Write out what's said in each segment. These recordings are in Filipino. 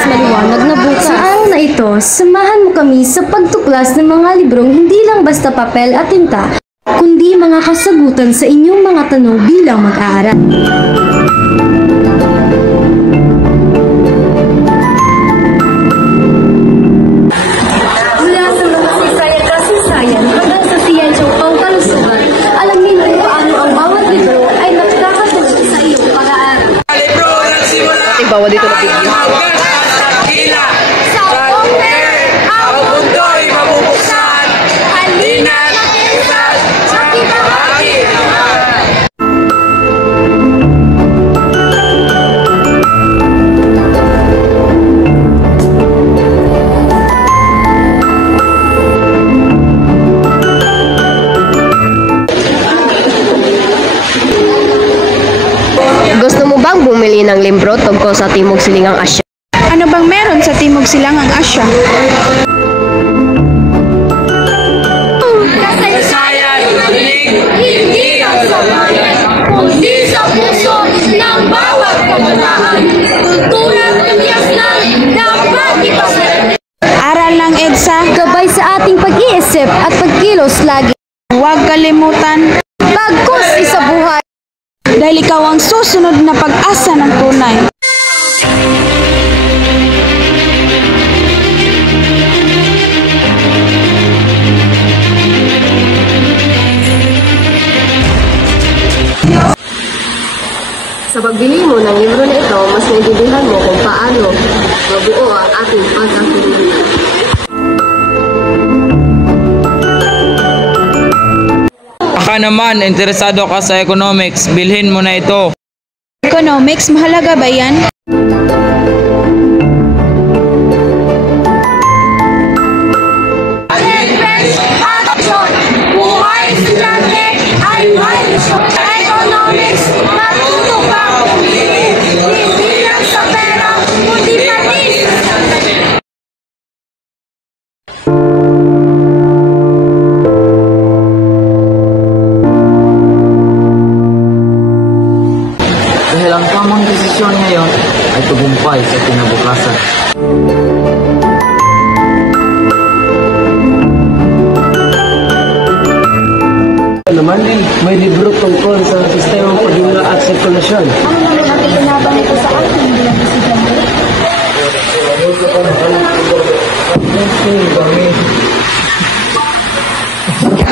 mas maliwanag na bukas. Sa araw na ito, samahan mo kami sa pagtuklas ng mga librong hindi lang basta papel at tinta, kundi mga kasagutan sa inyong mga tanong bilang mag-aaral. Mula sa mga kasaysayan hanggang sa siyensyang pangkalusugan, alamin mo kung ano ang bawat libro ay magkakatulong sa iyong pag-aaral. Ibawa dito na video. Sa Open, ang mundo'y mabubuksan. Halina natin sa makibahagi naman. Gusto mo bang bumili ng libro tungkol sa Timog Silangang Asya? Ano bang meron sa Timog Silangang Asya? Kasaysayan, hindi ang sabayan, kundi sa puso ng bawat kabataan. Kultura at tiyas lang dapat ipasaya. Aral ng EDSA, Gabay sa ating pag-iisip at pagkilos lagi. huwag kalimutan, Bagkus isa buhay. dahil ikaw ang susunod na pag-asa ng tunay. Sa pagbili mo ng libro na ito, mas naiintindihan mo kung paano mabuo ang ating pagkakaroon. Baka naman, interesado ka sa economics, bilhin mo na ito. Economics, mahalaga ba yan? Action! Buhay estudyante ay may misyon. Economics, matuto ka pumili. Hindi lang sa pera, kundi pati sa sandali. Dahil ang tamang desisyon ngayon ay tagumpay sa kinabukasan. Naman may libro tungkol sa sistema paghinga at sirkulasyon. Ano naman ang itinabang ito sa ating bilang estudyante?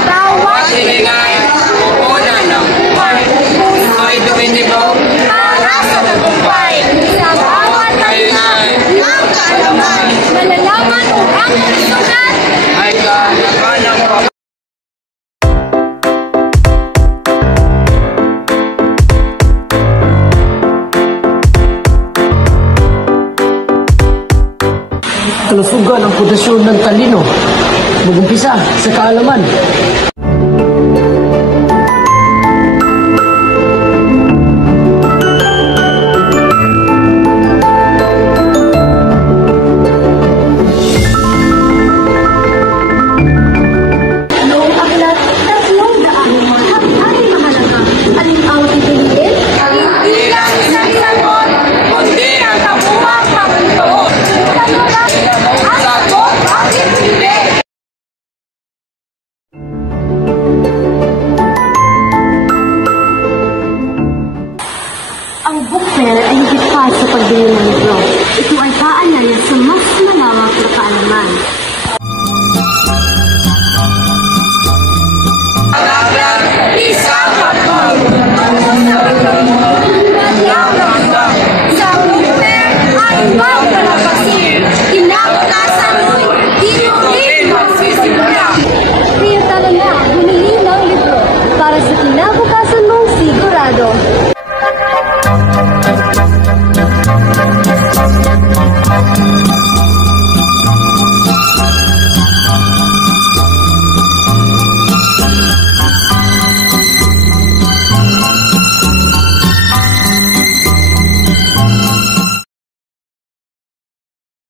Bawat silingan, una ng buhay. Puso'y duminigaw para sa tagumpay. Sa bawat kainan ng kaalaman. Malalaman mo ang resultat. Ay kalaban ng Kalusugan ang pundasyon ng talino. Mag-umpisa sa kaalaman.